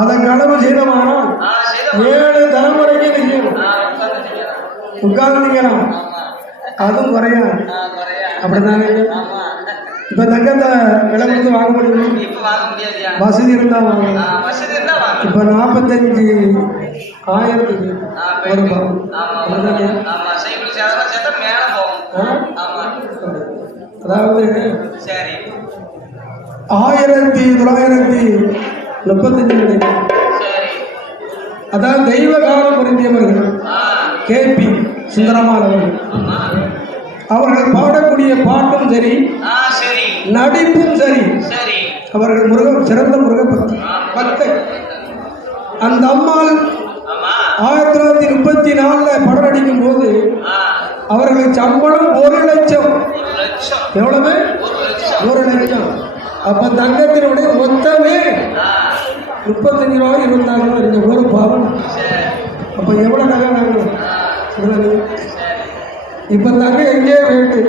அதன் கடவு செய்தமானால் 7 தலைமுறைக்கு தெரியும். உட்கார்ந்தீங்கன்னா அதுவும் குறையாது. அப்படித்தானே? இப்ப தங்கத்தை விலை கொடுத்து வாங்க முடியும், வசதி இருந்தா வாங்கலாம். இப்ப 45,000 ஒரு பவுன். அதாவது 1935 அதாவது தெய்வ காலம் பொருந்தியவர்கள் KP சுந்தரமால் அவர்கள் பாடக்கூடிய பாட்டும் சரி, நடிப்பும் சரி. அவர்கள் சிறந்த முருகபக்தர். அந்த அம்மாள் 1934 படம் நடிக்கும் போது அவர்களுக்கு சம்பளம் 1 லட்சம். எவ்வளவு? 1 லட்சம். அப்ப தங்கத்தினுடைய மொத்தமே 35 ரூபாய் 24 ஒரு பவுன். அப்ப எவ்வளவு நகை வாங்கணும்? இப்ப தங்க எங்கேயே ரேட்டு